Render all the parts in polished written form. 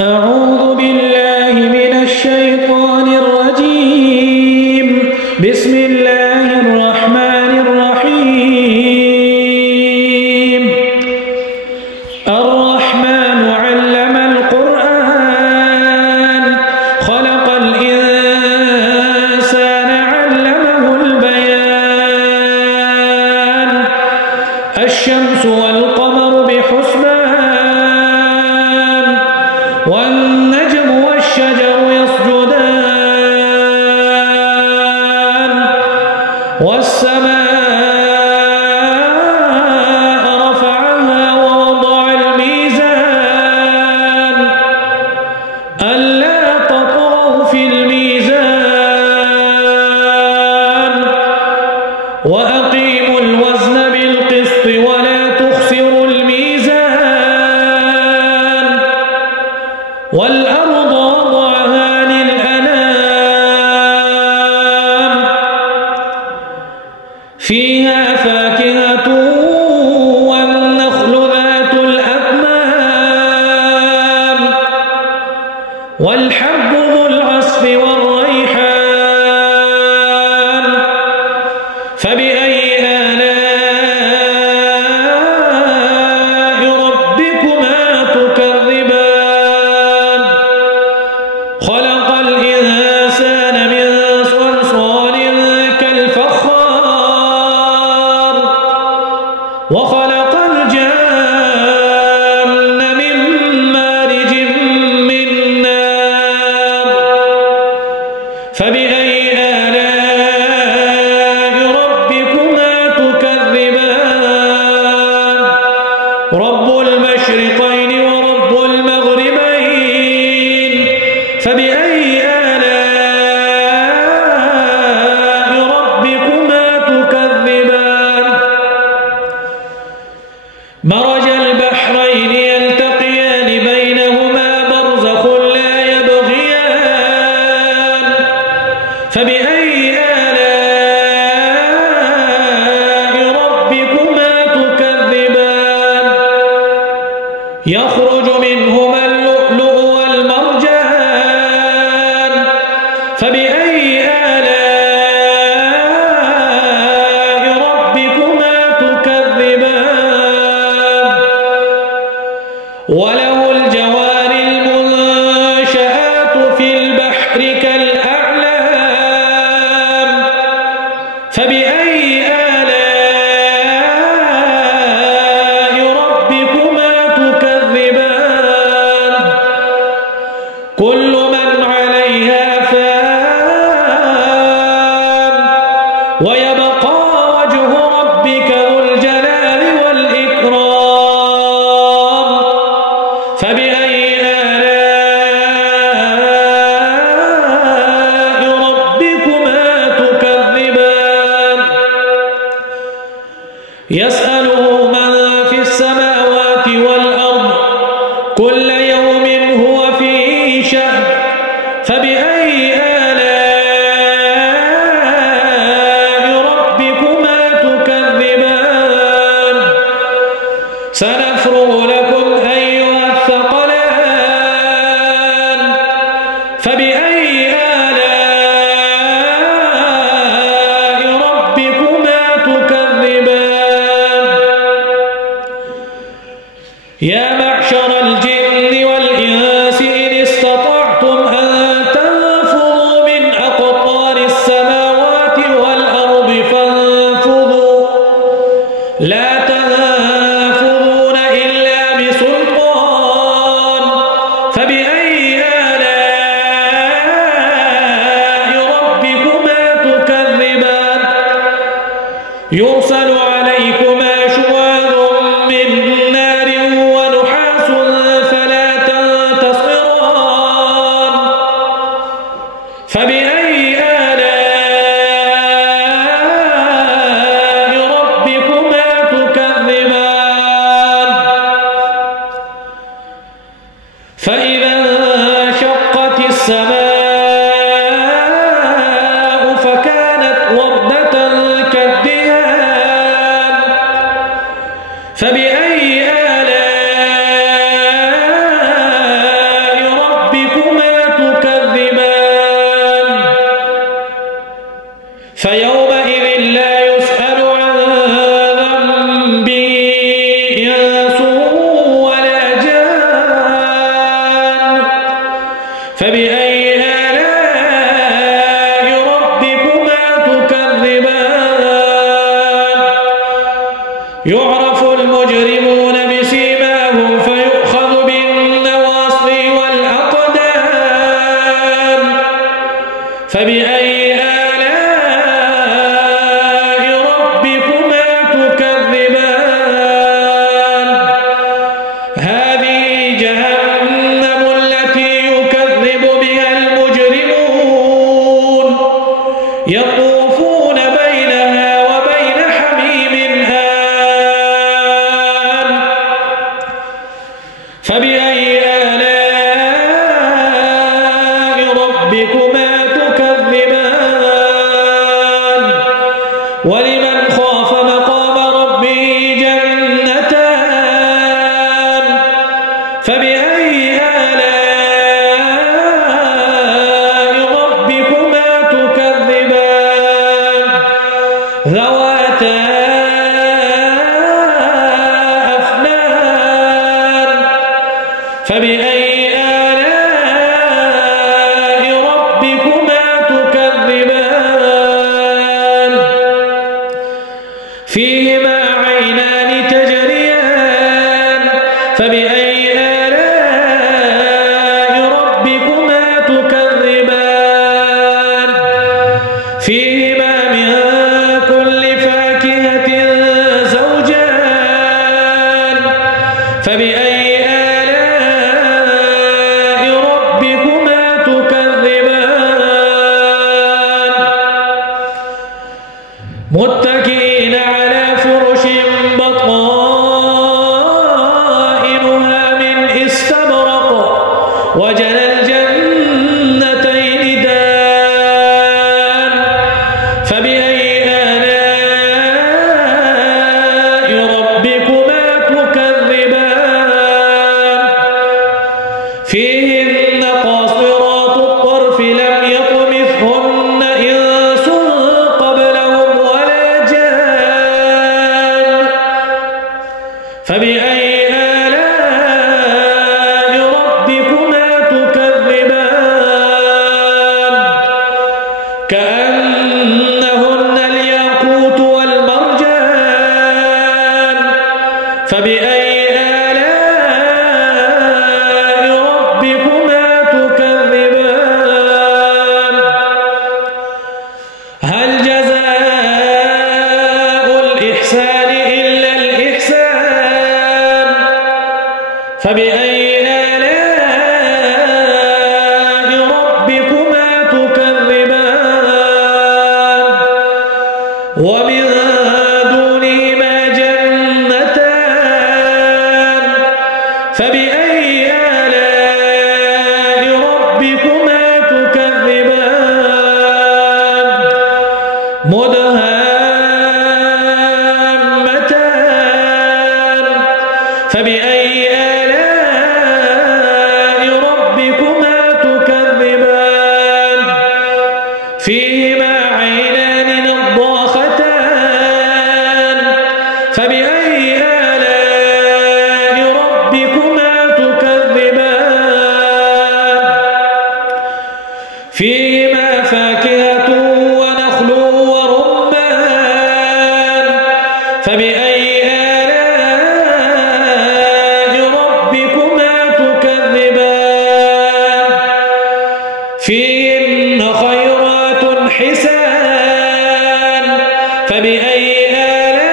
أعوذ بالله من الشيطان الرجيم. بسم الله الرحمن الرحيم. الرحمن علم القرآن خلق الإنسان علمه البيان. الشمس والقمر بحسبان والنجم والشجر يسجدان والسماء رفعها ووضع الميزان ألا تطغوا في الميزان وأقيموا الوزن بالقسط ولا تخسروا الميزان والأرض وضعها للأنام فيها فاكهة والنخل ذات الأكمام والحب ذو العصف والريحان فبأي آلاء ربكما تكذبان خلق الإنسان من صلصال كالفخار وخلق الجان من مارج من نار فبأي آلاء ربكما تكذبان رب المشرقين ورب المغربين فبأي آلاء ربكما تكذبان مرج البحرين يلتقيان بينهما برزخ لا يبغيان فبأي آلاء ربكما تكذبان يخرج منهما اللؤلؤ والمرجان فبأي آلاء ربكما تكذبان وله الجوار المنشآت في البحر كالأعلام فبأي آلاء ربكما تكذبان كل من عليها فان ويبقى وجه ربك ذو الجلال والإكرام فبأي آلاء ربكما تكذبان يسأله من في السماوات والأرض كل يوم هو في شأن فبأي آلاء ربكما تكذبان سنفرغ لكم أيها الثقلان فبأي آلاء ربكما تكذبان يا معشر الجن والإنس إن استطعتم أن تنفذوا من أقطار السماوات والأرض فانفذوا لا تنفذون إلا بسلطان فبأي آلاء ربكما تكذبان يرسل عليكما شواظ من نار ونحاس فلا تنتصران فبأي آلاء ربكما تكذبان فإذا انشقت السماء فكانت وردة كالدهان فبأي آلاء فبأي آلاء ربكما تكذبان يعرف المجرمون بسيماهم فيؤخذ بالنواصي والأقدام فبأي آلاء ربكما تكذبان هذه جهنم التي يكذب بها المجرمون يطوفون بينها وبين حميم آن فبأي آلاء ربكما تكذبان ولمن خاف مقام ربه جنتان فبأي آلاء ربكما تكذبان ذواتا أفنان فبأي آلاء ربكما تكذبان فيهما عينان تجريان فبأي آلاء ربكما تكذبان فيهما من كل فاكهة زوجان فبأي آلاء ربكما تكذبان متكئين على فرش بطائنها من استبرق وجنى الجنتين دان فبأي آلاء ربكما تكذبان فيهن قاصرات الطرف لم يطمثهن إنس قبلهم ولا جان فبأي آلاء ربكما تكذبان كأنهن الياقوت والمرجان فبأي آلاء ربكما تكذبان هل جزاء الإحسان إلا الإحسان فبأي آلاء ربكما تكذبان ومن دونهما جنتان فبأي آلاء ربكما تكذبان مدهامتان فبأي آلاء ربكما تكذبان فيهما عينان نضاختان فبأي آلاء ربكما تكذبان فيهما فاكهة ونخل ورمان فبأي آلاء ربكما تكذبان فيهن خيرات حسان فبأي آلاء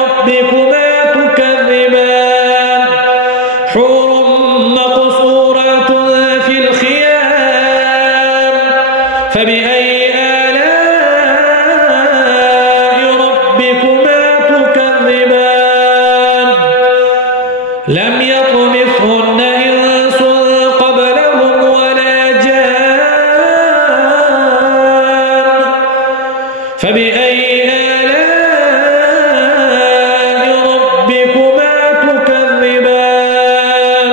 ربكما تكذبان حور مقصورات في الخيام فبأي آلاء ربكما تكذبان لم يطمثهن إنس قبلهم ولا جان فبأي آلاء ربكما تكذبان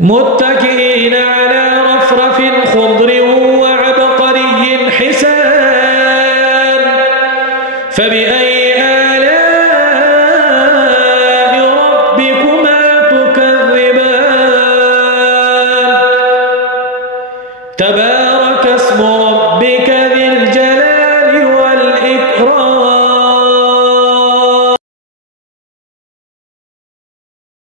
متكئين على رفرف خضر وعبقري حسان فبأي